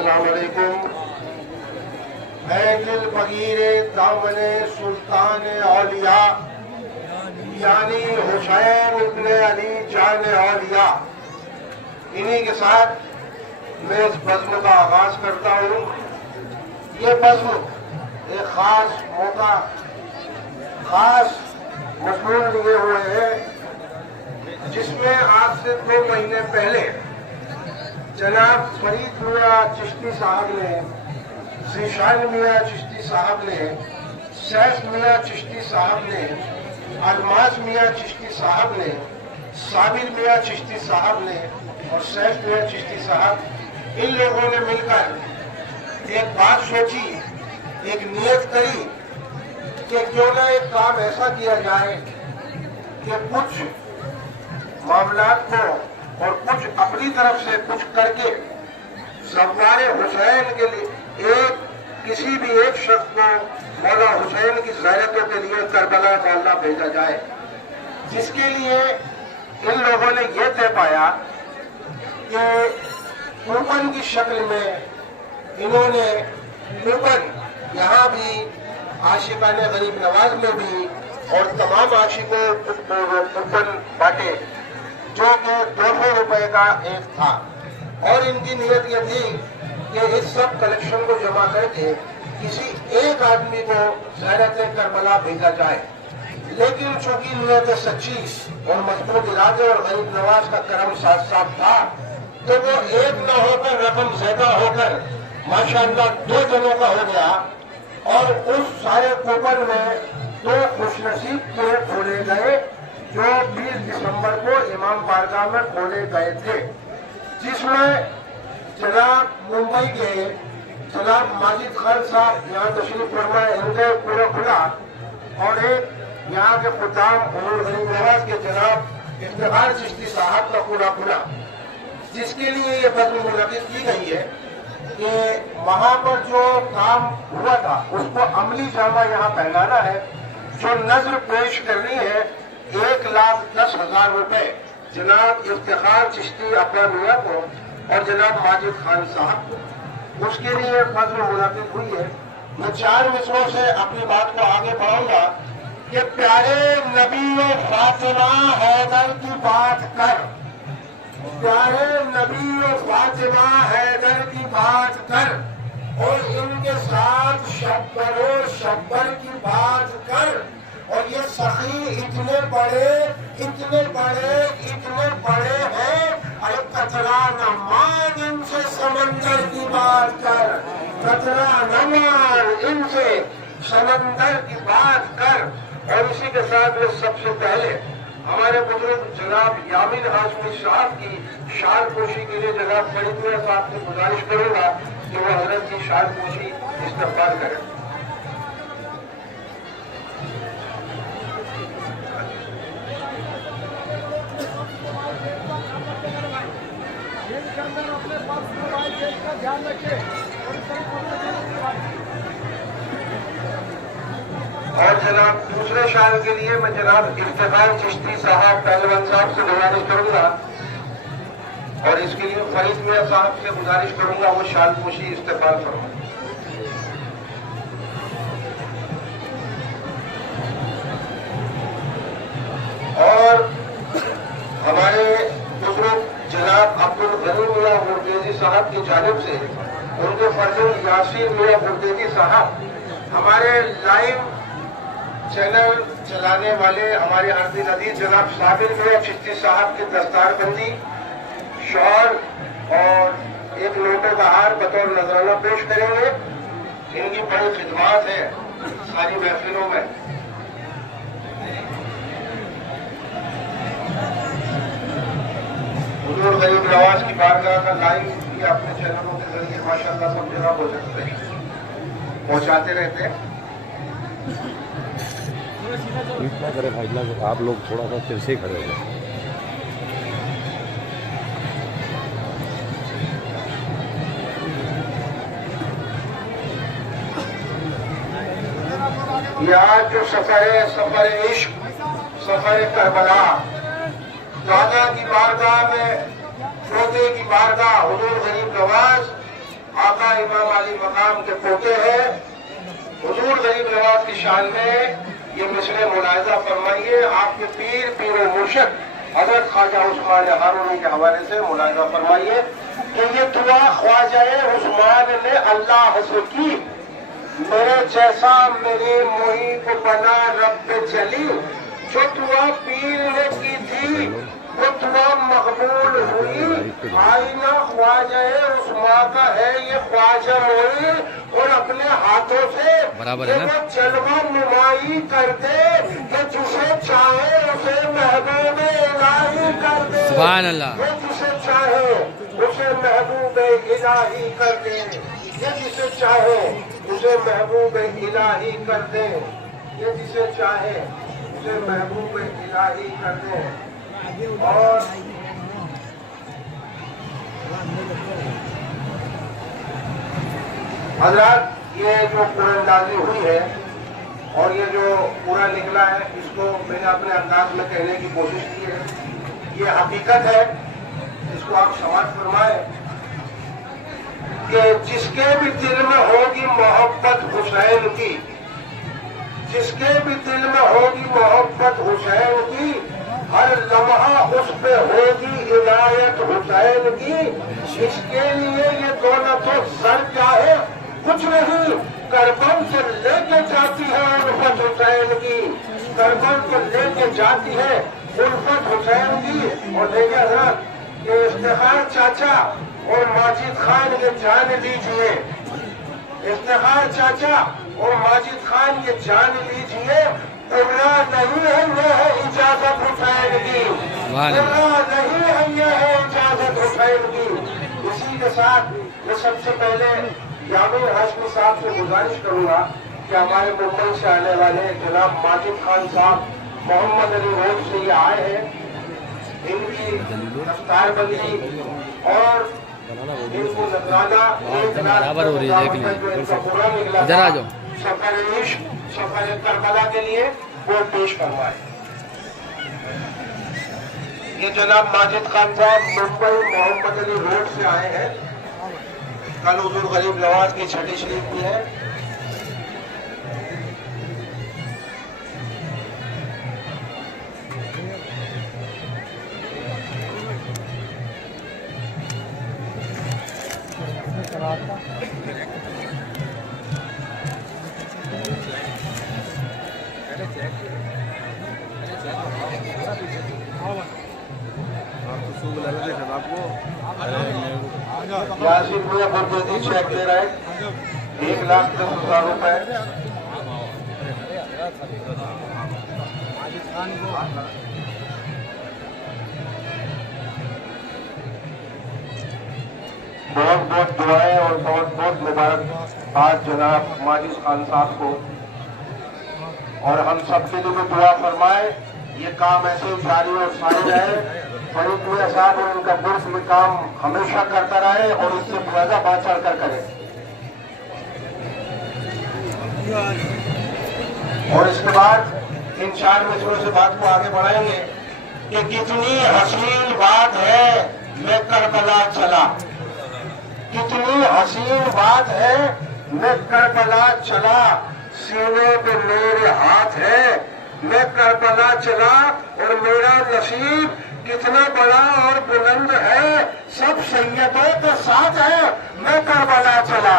السلام علیکم. اے دل بغیر دامن سلطان اولیاء یعنی حسین ابن علی جان اولیاء، انہی کے ساتھ میں اس بزم کا آغاز کرتا ہوں. یہ بزم ایک خاص موقع، خاص مضمون لیے ہوئے ہیں، جس میں آج سے 2 مہینے پہلے جناب فرید میاں چشتی صاحب نے، ذیشان میاں چشتی صاحب نے، سیف میاں چشتی صاحب نے، الماس میاں چشتی صاحب نے، صابر میاں چشتی صاحب نے اور سیف میاں چشتی صاحب، ان لوگوں نے مل کر ایک بات سوچی، ایک نیت کری کہ کیوں نہ ایک کام ایسا کیا جائے کہ کچھ معاملات کو اور کچھ اپنی طرف سے کچھ کر کے سرکار حسین کے لیے کسی بھی ایک شخص کو مولا حسین کی زیارتوں کے لیے کربلا معاملہ بھیجا جائے. جس کے لیے ان لوگوں نے یہ طے پایا کہ کوپن کی شکل میں انہوں نے کوپن یہاں بھی عاشقان غریب نواز میں بھی اور تمام عاشقوں کو کوپن بانٹے، جو کہ 200 روپے کا ایک تھا. اور ان کی نیت یہ تھی کہ اس سب کلیکشن کو جمع کر کے کسی ایک آدمی کو زیارت کربلا بھیجا جائے. لیکن چونکہ نیت سچی اور مضبوط ارادے اور غریب نواز کا کرم ساتھ ساتھ تھا، تو وہ ایک نہ ہو کر رقم زیادہ ہو کر ماشاءاللہ 2 جنوں کا ہو گیا. اور اس سارے کوپن میں 2 خوش نصیب کنویں کھولے گئے جو 20 دسمبر کو امام بارگاہ میں کھولے گئے تھے، جس میں جناب ممبئی کے جناب ماجد خان صاحب یہاں تشریف فرمائے، ان کے پورا کھلا، اور ایک یہاں کے خدام حضور غریب نواز کے جناب افتخار چشتی صاحب کا پورا کھلا. جس کے لیے یہ بزم منعقد کی گئی ہے کہ وہاں پر جو کام ہوا تھا اس کو عملی جامہ یہاں پہنانا ہے. جو نظر پیش کرنی ہے 1,10,000 روپے جناب افتخار چشتی اپنا میاں کو اور جناب ماجد خان صاحب کو، اس کے لیے بزم منعقد ہوئی ہے. میں 4 مصروں سے اپنی بات کو آگے بڑھاؤں گا کہ پیارے نبی فاطمہ حیدر کی بات کر، پیارے نبی و فاطمہ حیدر کی بات کر، اور ان کے ساتھ شبر و شبر کی بات کر. اور یہ سخی اتنے بڑے اتنے بڑے اتنے بڑے ہیں، ارے قطرہ نہ مان ان سے سمندر کی بات کر، قطرہ نہ مان ان سے سمندر کی بات کر. اور اسی کے ساتھ میں سب سے پہلے ہمارے بزرگ جناب یامین ہاشمی صاحب کی شان پوشی کے لیے جناب فرید میاں صاحب سے گزارش کروں گا کہ وہ حضرت کی شان پوشی استقبال کریں. اور جناب دوسرے شعر کے لیے میں جناب افتخار چشتی صاحب پہلوان صاحب سے گزارش کروں گا، اور اس کے لیے فرید میاں صاحب سے گزارش کروں گا وہ شال پوشی استقبال فرمائیں. اور ہمارے بزرگ جناب عبدالغنی میاں گردیزی صاحب کی جانب سے ان کے فرزند یاسین میاں گردیزی صاحب، ہمارے لائیو چینل چلانے والے ہمارے عربی ندیر جناب صابر میاں چشتی صاحب کی دستار بندی، شعر اور ایک لوٹے کا ہار بطور نذرانہ پیش کریں گے. ان کی بڑی خدمات ہیں ساری محفلوں میں. حضور غریب نواز کی بارگاہ کا لائیو بھی اپنے چینلوں کے ذریعے ماشاءاللہ سب جگہ پہنچاتے رہتے ہیں. اتنا کرے بھائی، آپ لوگ تھوڑا سا پھر سے کھڑے ہو جائیں. یہ آج جو سفر عشق، سفر کربلا، دادا کی بارگاہ میں پوتے کی بارگاہ حضور غریب نواز آقا امام علی مقام کے پوتے ہیں. حضور غریب نواز کی شان میں یہ مصرع ملاحظہ فرمائیے. آپ کے پیر و مرشد حضرت خواجہ عثمان ہارونی کے حوالے سے ملاحظہ فرمائیے کہ یہ دعا خواجہ عثمان نے اللہ سے کی. میرے جیسا میرے محیط بنا رب جلیل. جو دعا پیر نے کی تھی وہ دعا مقبول ہوئی. آئینہ خواجہ عثمان کا ہے یہ خواجہ معین اور اپنے ہاتھوں سے یہ وہ جلوہ نمائی کر دے کہ جسے چاہے اسے محبوب الہی کر دے. سبحان اللہ. یہ جسے چاہے اسے محبوب الہی کر دے. یہ جسے چاہے اسے محبوب الہی کر دے. یہ جسے چاہے اسے محبوب الہی کر دے. اور حضرات یہ جو قرآن اندازی ہوئی ہے اور یہ جو پورا نکلا ہے اس کو میں نے اپنے انداز میں کہنے کی کوشش کی ہے. یہ حقیقت ہے. اس کو آپ سماعت فرمائیں کہ جس کے بھی دل میں ہوگی محبت حسین کی, جس کے بھی دل میں ہوگی محبت حسین کی, ہر لمحہ اس پہ ہوگی عنایت حسین کی. اس کے لیے یہ دولت و سر چاہے کچھ نہیں, کربل سے لے کے جاتی ہے الفت حسین کی. کربل سے لے کے جاتی ہے الفت حسین کی. اور دیکھیں ذرا کہ افتخار چاچا اور ماجد خان یہ جان لیجئے. افتخار چاچا اور ماجد خان یہ جان لیجئے, قرہ نہیں ہے یہ ہے اجازت حسین کی. قرہ نہیں ہے یہ ہے اجازت حسین کی. اسی کے ساتھ میں سب سے پہلے یامین ہاشمی صاحب سے گزارش کروں گا کہ ہمارے ممبئی سے آنے والے جناب ماجد خان صاحب محمد علی روڈ سے یہ آئے ہیں. ان کی رفتار بندی اور ان کو نذرانہ برابر ہو رہی ہے. دیکھ لیجیے ادھر آ جاؤ. سفر عشق سفر کربلا کے لیے وہ پیش کروائے. یہ جناب ماجد خان صاحب ممبئی محمد علی روڈ سے آئے ہیں. کل حضور غریب نواز کی چھٹی شریف بھی ہے. یاسین بھیا بربودی چیک دے رہا ہے 1,10,000 روپے. بہت بہت دعائیں اور بہت بہت مبارک آج جناب ماجد خان صاحب کو, اور ہم سب کے لیے بھی دعا فرمائے یہ کام ایسے جاری اور ساری رہے. فرید میاں صاحب اور ان کا گروپ میں کام ہمیشہ کرتا رہے اور اس سے زیادہ بات چڑھ کر کرے. اور اس کے بعد ان 4 مصروں سے بات کو آگے بڑھائیں گے کہ کتنی حسین بات ہے میں کربلا چلا. کتنی حسین بات ہے میں کربلا چلا. سینے پہ میرے ہاتھ ہے میں کربلا چلا. اور میرا نصیب کتنا بڑا اور بلند ہے, سب سیدوں کا ساتھ ہے میں کربلا چلا.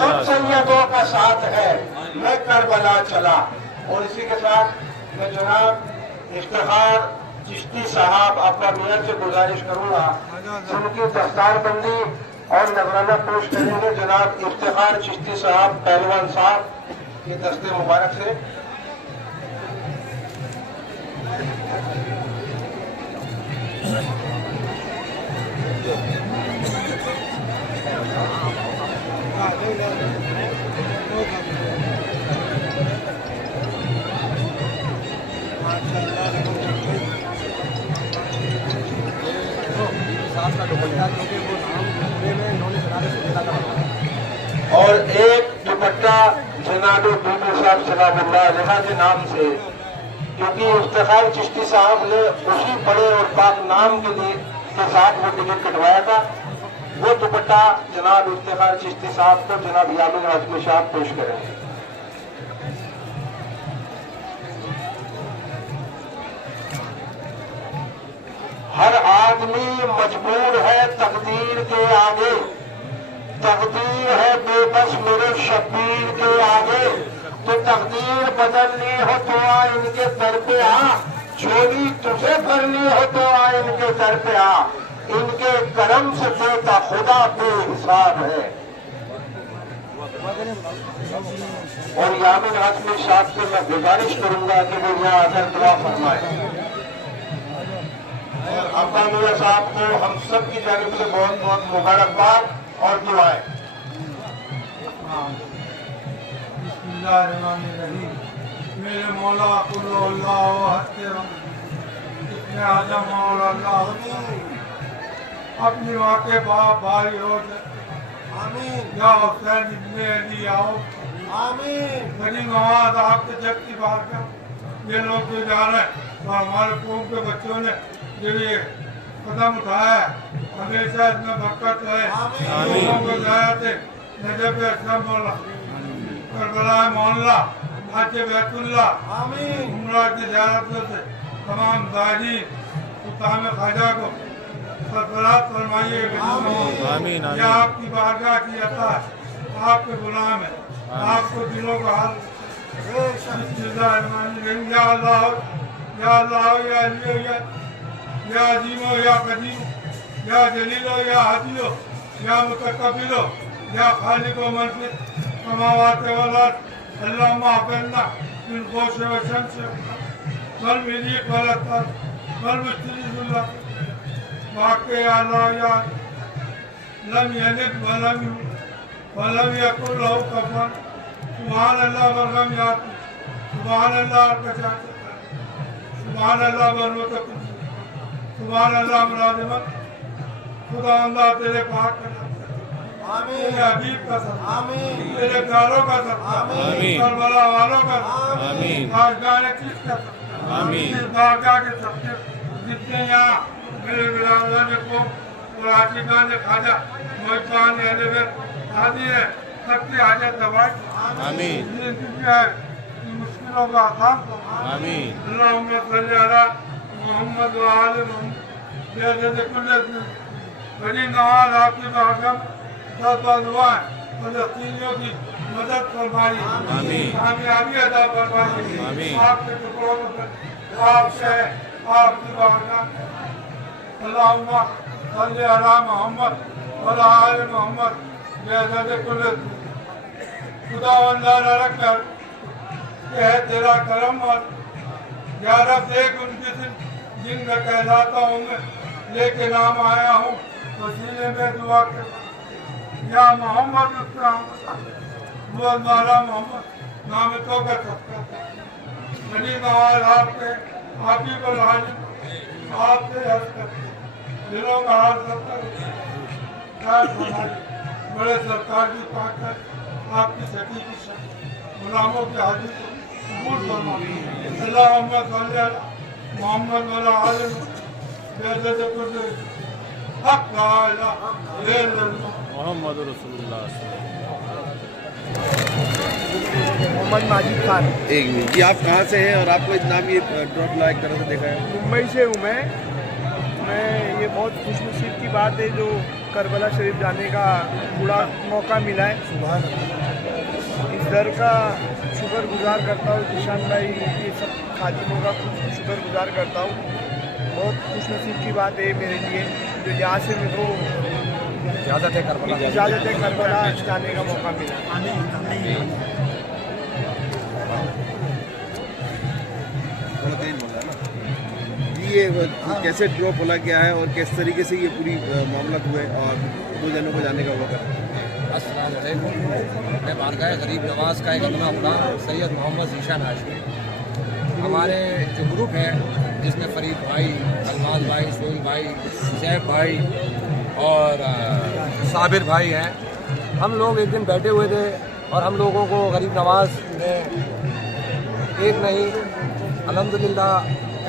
سب سیدوں کا ساتھ ہے میں کربلا چلا. اور اسی کے ساتھ میں جناب افتخار چشتی صاحب اپنا میئر سے گزارش کروں گا جن کی دستار بندی اور نذرانہ پیش کریں گے جناب افتخار چشتی صاحب پہلوان صاحب کے دستے مبارک سے. اور ایک دوپٹہ جناب بیبی صاحب سلام اللہ علیہ کے نام سے, کیونکہ افتخار چشتی صاحب نے اسی بڑے اور پاک نام کے لیے کے ساتھ وہ ٹکٹ کٹوایا تھا. وہ دوپٹہ جناب افتخار چشتی صاحب کو جناب یامن ہاشمی صاحب پیش کریں گے۔ ہر آدمی مجبور ہے تقدیر کے آگے، تقدیر ہے بے بس میرے شبیر کے آگے، تو تقدیر بدلنی ہو تو آ ان کے در پہ آ، چوری تجھے کرنی ہو تو آ ان کے در پہ آ، ان کے کرم سے دیتا خدا بے حساب ہے۔ اور یامن ہاشمی صاحب سے میں گزارش کروں گا کہ وہ یہاں آ کر دعا فرمائے۔ عبداللہ صاحب کو ہم سب کی جانب سے بہت بہت مبارکباد اور دعائیں۔ بسم اللہ الرحمن الرحیم۔ میرے مولا قل اللہ احد ابن اعظم اور اللہ اپنی ماں کے باپ بھائی اور یا حسین ابن علی آؤ آمین۔ بڑی نواز آپ کے جب کی بات ہے، یہ لوگ جو جا رہے ہیں اور ہمارے قوم کے بچوں نے جو یہ قدم اٹھایا ہے، ہمیشہ اس میں برکت ہے۔ لوگوں کو جایا تھے نجف اسلام مولا، کربلا محلہ، حج بیت اللہ، عمرہ کی زیارتوں سے تمام زائرین سلطان خواجہ کو سرفراز فرمائیے گا۔ یہ آپ کی بارگاہ کی عطا ہے، آپ کے غلام ہے، آپ کو دلوں کا حال۔ بسم اللہ الرحمن الرحیم۔ یا اللہ یا اللہ یا علی یا عظیم یا قدیم یا جلیل یا حدیو یا متقبل یا خالق و منفق سماوات والارض، اللہم حفظنا من خوش و شمس والمریق والاتار والمستریز اللہ واقع یا اللہ یا لم یلد ولم یکن له کفوا سبحان اللہ والغم یاتی سبحان اللہ الکشاف سبحان اللہ والمتقبل سبحان اللہ ملازمت خدا اللہ تیرے پاک کا سب، تیرے حبیب کا سب، تیرے پیاروں کا سب، کربلا والوں کا سب، آشگان چیز کا سب، اس بارگاہ کے سب کے جتنے یہاں میرے بلادان کو اور عاشقان خواجہ محبان اہل بیت حاضر ہے، سب کی حاجت دوائی، زندگی ہے مشکلوں کا آسان کرو۔ اللہم صلی علی محمد و آل محمد بیعزت کل اسم۔ بڑی نواز آپ کی بارگاہ دس بار دعائیں فلسطینیوں کی مدد فرمائیے، کامیابی عطا فرمائیے، آپ کے ٹکڑوں میں آپ سے آپ کی بارگاہ۔ اللہم صلی علی محمد و آل محمد بیعزت کل اسم۔ خدا واللہ رکھ کر کہ ہے تیرا کرم اور یا رب دیکھ ان کی جن میں کہلاتا ہوں میں لے کے نام آیا ہوں، وسیلے میں دعا کر یا محمد اسلام وہ مالا محمد نام تو کا سکتا بڑی نواز آپ کے آپ ہی پر حاضر آپ سے حض کرتے دلوں کا حال سکتا بڑے سرکار کی طاقت آپ کی سٹی کی شکل غلاموں کی حاضر کو قبول فرمائے۔ اللہم صلی علی محمد والا عالم بیعزت کل حق لا الہ الا اللہ محمد رسول اللہ صلی اللہ محمد ماجد خان۔ ایک منٹ جی، آپ کہاں سے ہیں اور آپ کو اتنا بھی ڈراپ لائک طرح سے دیکھا ہے؟ ممبئی سے ہوں میں یہ بہت خوش نصیب کی بات ہے جو کربلا شریف جانے کا پورا موقع ملا ہے۔ اس در کا شکر گزار کرتا ہوں، ذیشان بھائی یہ سب خادموں کا شکر گزار کرتا ہوں۔ بہت خوش نصیب کی بات ہے میرے لیے جو یہاں سے میرے کو اجازت ہے کربلا جانے کا موقع ملا۔ یہ کیسے ڈراپ کھولا گیا ہے اور کس طریقے سے یہ پوری معاملہ ہوئے اور دو جنوں کو جانے کا ہوا کر؟ السلام علیکم، میں بارگاہ غریب نواز کا ایک اپنا غلام سید محمد ذیشان ہاشمی۔ ہمارے جو گروپ ہے جس میں فرید بھائی، الماس بھائی، سہیل بھائی، زیب بھائی اور صابر بھائی ہیں، ہم لوگ ایک دن بیٹھے ہوئے تھے اور ہم لوگوں کو غریب نواز نے ایک نہیں الحمدللہ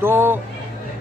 2